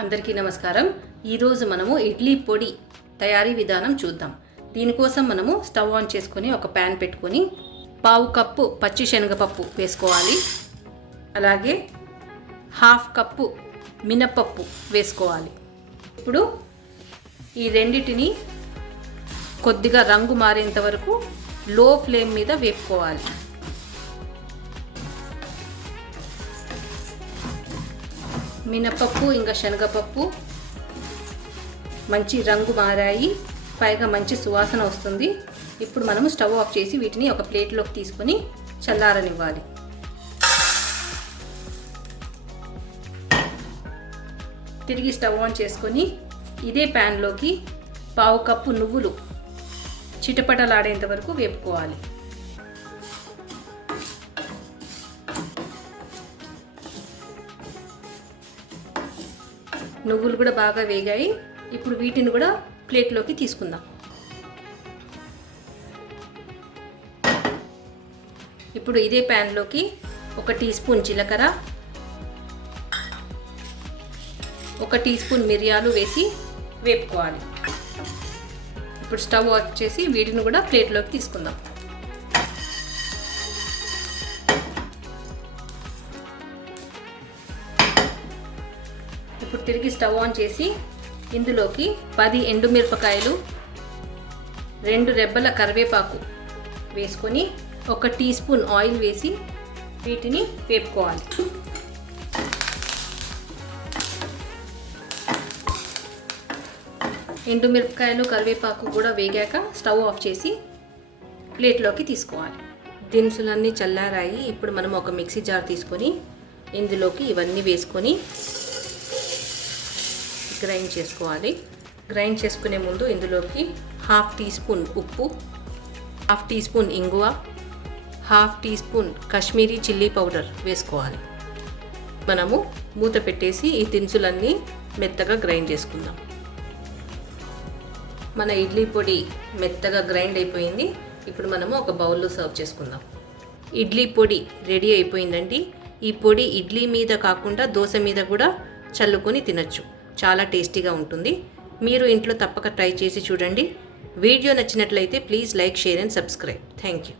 అందరికీ నమస్కారం। ఈ రోజు మనము ఇడ్లీ పొడి తయారీ విధానం చూద్దాం। దీనికోసం మనము స్టవ్ ఆన్ చేసుకొని ఒక పాన్ పెట్టుకొని పావు కప్పు పచ్చి శనగపప్పు వేసుకోవాలి। అలాగే హాఫ్ కప్పు మినపప్పు వేసుకోవాలి। ఇప్పుడు ఈ రెండిటిని కొద్దిగా రంగు మారేంత వరకు లో ఫ్లేమ్ మీద వేపుకోవాలి। మినపప్పు ఇంకా శనగపప్పు మంచి రంగు మారాయి, పైగా మంచి సువాసన వస్తుంది। ఇప్పుడు మనము స్టవ్ ఆఫ్ చేసి వీటిని ఒక ప్లేట్లోకి తీసుకొని చల్లారనివ్వాలి। తిరిగి స్టవ్ ఆన్ చేసుకొని ఇదే ప్యాన్లోకి పావు కప్పు నువ్వులు చిటపటలాడేంత వరకు వేపుకోవాలి। నువ్వులు కూడా బాగా వేగాయి। ఇప్పుడు వీటిని కూడా ప్లేట్లోకి తీసుకుందాం। ఇప్పుడు ఇదే ప్యాన్లోకి 1 టీ స్పూన్ జీలకర్ర, 1 టీ స్పూన్ మిరియాలు వేసి వేపుకోవాలి। ఇప్పుడు స్టవ్ ఆఫ్ చేసి వీటిని కూడా ప్లేట్లోకి తీసుకుందాం। ఇప్పుడు తిరిగి స్టవ్ ఆన్ చేసి ఇందులోకి 10 ఎండుమిరపకాయలు, 2 రెబ్బల కరివేపాకు వేసుకొని 1 టీ స్పూన్ ఆయిల్ వేసి వీటిని వేపుకోవాలి। ఎండుమిరపకాయలు కరివేపాకు కూడా వేగాక స్టవ్ ఆఫ్ చేసి ప్లేట్లోకి తీసుకోవాలి। దినుసులన్నీ చల్లారాయి। ఇప్పుడు మనం ఒక మిక్సీ జార్ తీసుకొని ఇందులోకి ఇవన్నీ వేసుకొని గ్రైండ్ చేసుకోవాలి। గ్రైండ్ చేసుకునే ముందు ఇందులోకి హాఫ్ టీ స్పూన్ ఉప్పు, హాఫ్ టీ స్పూన్ ఇంగువ, half teaspoon Kashmiri chilli powder వేసుకోవాలి। మనము మూత పెట్టేసి ఈ దినుసులన్నీ మెత్తగా గ్రైండ్ చేసుకుందాం। మన ఇడ్లీ పొడి మెత్తగా గ్రైండ్ అయిపోయింది। ఇప్పుడు మనము ఒక బౌల్లో సర్వ్ చేసుకుందాం। ఇడ్లీ పొడి రెడీ అయిపోయిందండి। ఈ పొడి ఇడ్లీ మీద కాకుండా దోశ మీద కూడా చల్లుకొని తినచ్చు, చాలా టేస్టీగా ఉంటుంది। మీరు ఇంట్లో తప్పక ట్రై చేసి చూడండి। వీడియో నచ్చినట్లయితే please like, share and subscribe. Thank you.